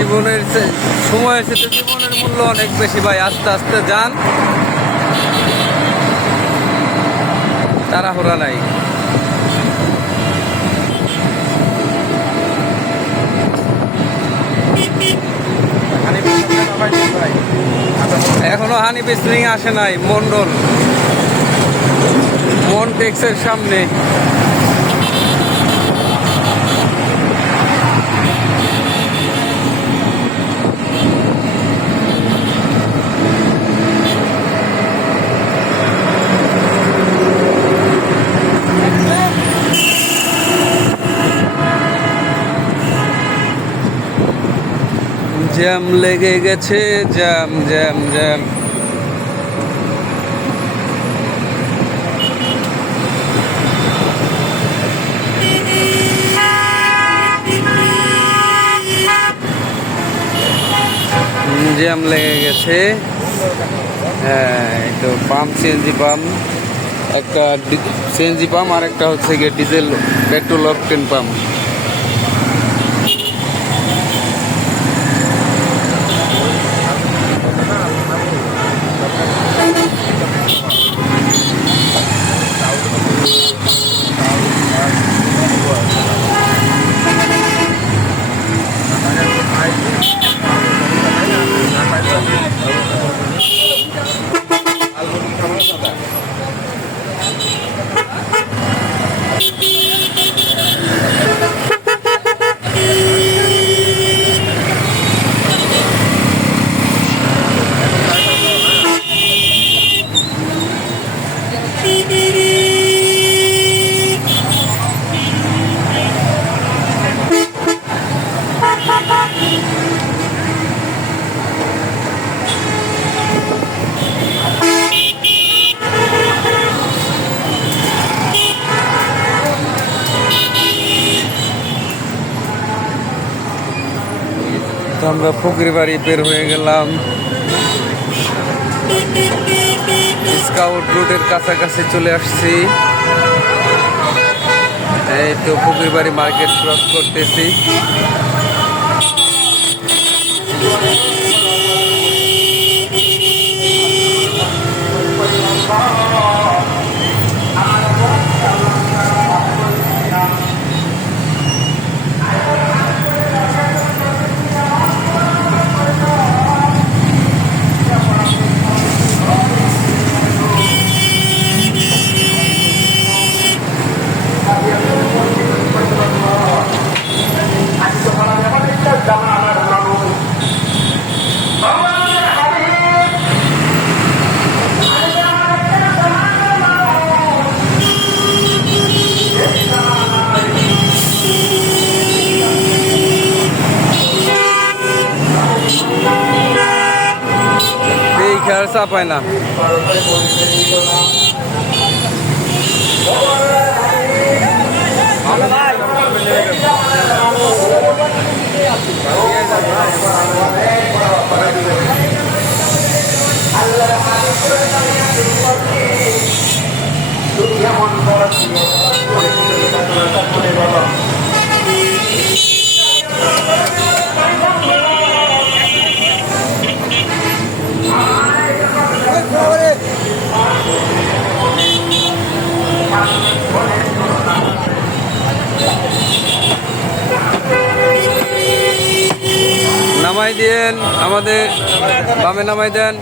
জীবনের সময় সাথে জীবনের মূল্য অনেক বেশি ভাই। আস্তে আস্তে যান, তাড়াহুড়া নাই। এখনো হানি বিস্ত্রিং আসে নাই। মন্ডল মনটেক্সের সামনে। জ্যাম লেগে গেছে, জ্যাম জ্যাম জ্যাম। জ্যাম লেগে গেছে। হ্যাঁ, এই তো পাম্প, সিএনজি পাম্প, একটা সিএনজি পাম্প আর একটা হচ্ছে গিয়ে ডিজেল পেট্রোল অকটেন পাম্প। তো আমরা ফকির বাড়ি বের হয়ে গেলাম। স্কাউট রোডের কাছাকাছি চলে আসছি। এই তো ফকির বাড়ি মার্কেট ক্রস করতেছি। আর চাপায় না। নামাই দেন, আমাদের বামে নামাই দেন।